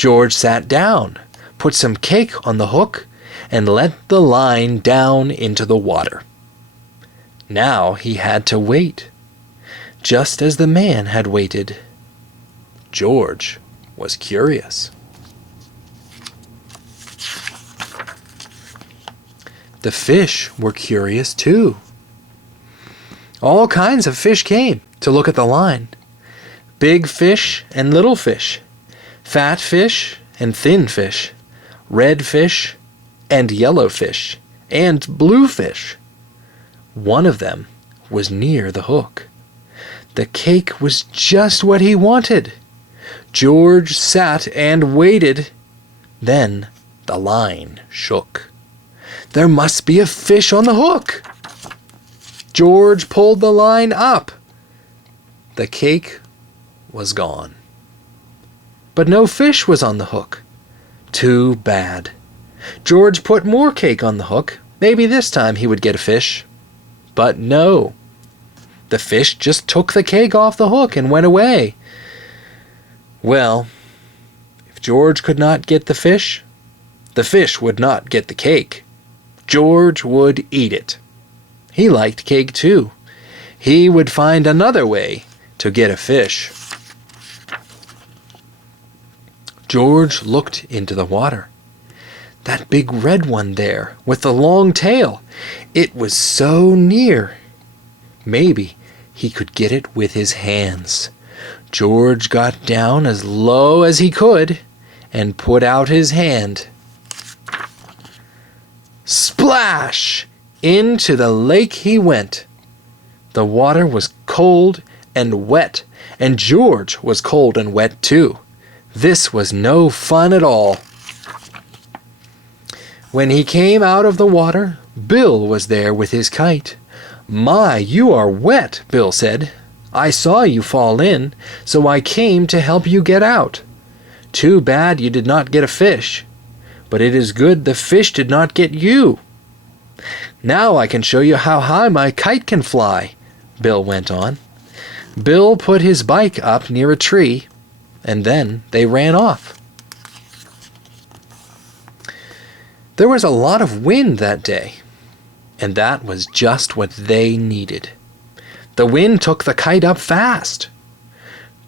George sat down, put some cake on the hook, and let the line down into the water. Now he had to wait, just as the man had waited. George was curious. The fish were curious too. All kinds of fish came to look at the line. Big fish and little fish, fat fish and thin fish, red fish and yellow fish, and blue fish. One of them was near the hook. The cake was just what he wanted. George sat and waited. Then the line shook. There must be a fish on the hook. George pulled the line up. The cake was gone. But no fish was on the hook. Too bad. George put more cake on the hook. Maybe this time he would get a fish. But no. The fish just took the cake off the hook and went away. Well, if George could not get the fish would not get the cake. George would eat it. He liked cake too. He would find another way to get a fish. George looked into the water. That big red one there with the long tail, it was so near. Maybe he could get it with his hands. George got down as low as he could and put out his hand. Splash! Into the lake he went. The water was cold and wet, and George was cold and wet too. This was no fun at all. When he came out of the water, Bill was there with his kite. "My, you are wet," Bill said. "I saw you fall in, so I came to help you get out. Too bad you did not get a fish, but it is good the fish did not get you. Now I can show you how high my kite can fly," Bill went on. Bill put his bike up near a tree, and then they ran off. There was a lot of wind that day, and that was just what they needed. The wind took the kite up fast.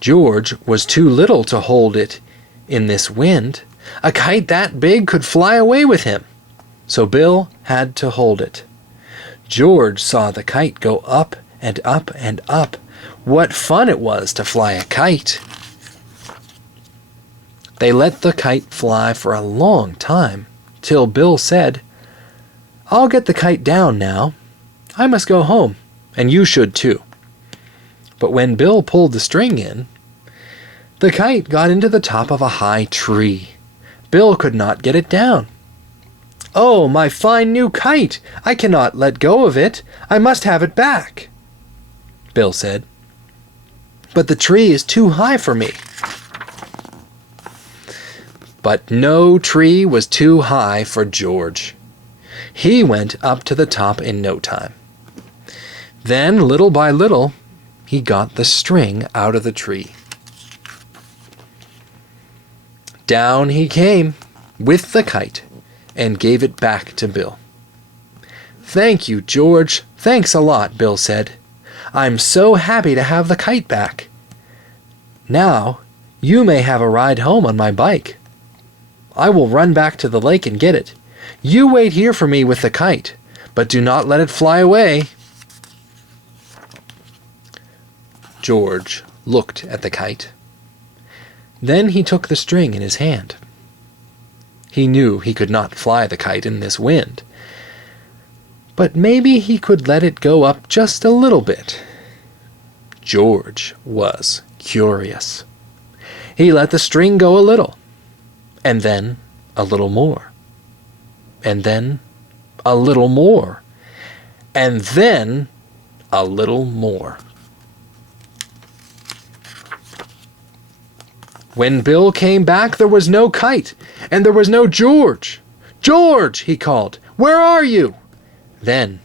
George was too little to hold it in this wind. A kite that big could fly away with him, so Bill had to hold it. George saw the kite go up and up and up. What fun it was to fly a kite! They let the kite fly for a long time, till Bill said, "I'll get the kite down now. I must go home, and you should too." But when Bill pulled the string in, the kite got into the top of a high tree. Bill could not get it down. "Oh, my fine new kite! I cannot let go of it. I must have it back," Bill said. "But the tree is too high for me." But no tree was too high for George. He went up to the top in no time. Then, little by little, he got the string out of the tree. Down he came with the kite and gave it back to Bill. "Thank you, George. Thanks a lot," Bill said. "I'm so happy to have the kite back. Now you may have a ride home on my bike. I will run back to the lake and get it. You wait here for me with the kite, but do not let it fly away." George looked at the kite. Then he took the string in his hand. He knew he could not fly the kite in this wind, but maybe he could let it go up just a little bit. George was curious. He let the string go a little, and then a little more, and then a little more, and then a little more. When Bill came back, there was no kite, and there was no George. "George!" he called. "Where are you?" Then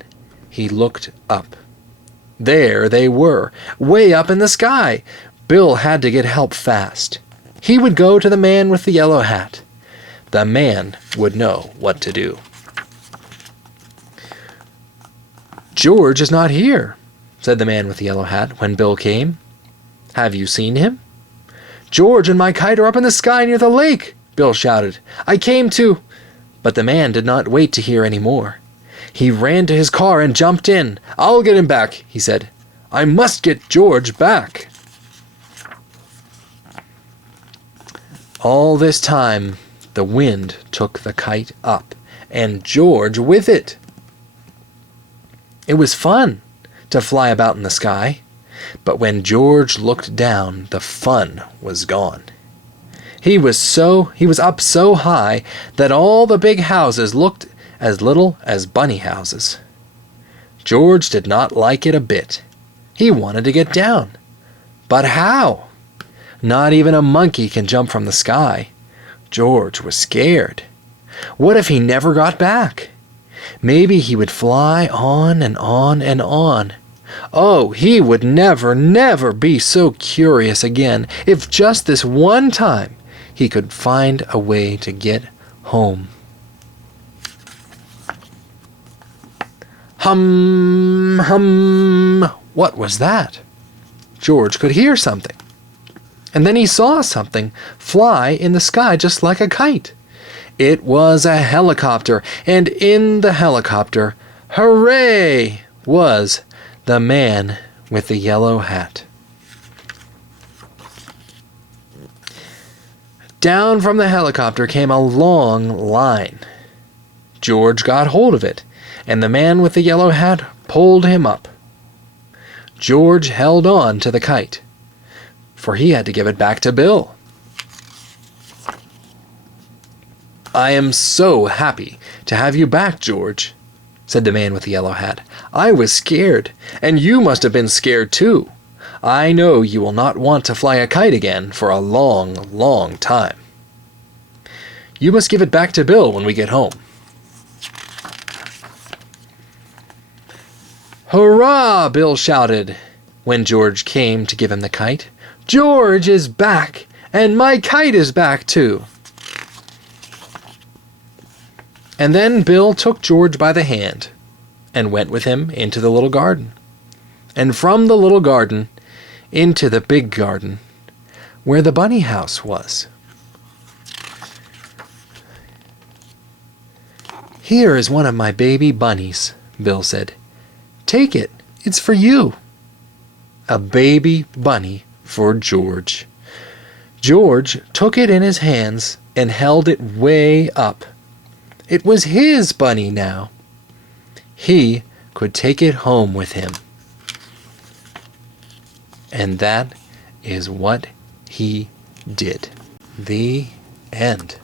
he looked up. There they were, way up in the sky. Bill had to get help fast. He would go to the man with the yellow hat. The man would know what to do. "George is not here," said the man with the yellow hat when Bill came. "Have you seen him?" "George and my kite are up in the sky near the lake," Bill shouted. "I came to—" But the man did not wait to hear any more. He ran to his car and jumped in. "I'll get him back," he said. "I must get George back." All this time, the wind took the kite up, and George with it. It was fun to fly about in the sky, but when George looked down, the fun was gone. He was up so high that all the big houses looked as little as bunny houses. George did not like it a bit. He wanted to get down. But how? Not even a monkey can jump from the sky. George was scared. What if he never got back? Maybe he would fly on and on and on. Oh, he would never, never be so curious again if just this one time he could find a way to get home. Hum, hum. What was that? George could hear something. And then he saw something fly in the sky just like a kite. It was a helicopter, and in the helicopter, hooray, was the man with the yellow hat. Down from the helicopter came a long line. George got hold of it, and the man with the yellow hat pulled him up. George held on to the kite, for he had to give it back to Bill. "I am so happy to have you back, George," said the man with the yellow hat. "I was scared, and you must have been scared too. I know you will not want to fly a kite again for a long, long time. You must give it back to Bill when we get home." "Hurrah!" Bill shouted when George came to give him the kite. "George is back, and my kite is back too." And then Bill took George by the hand and went with him into the little garden, and from the little garden into the big garden where the bunny house was. "Here is one of my baby bunnies," Bill said. "Take it, it's for you." A baby bunny for George. George took it in his hands and held it way up. It was his bunny now. He could take it home with him. And that is what he did. The end.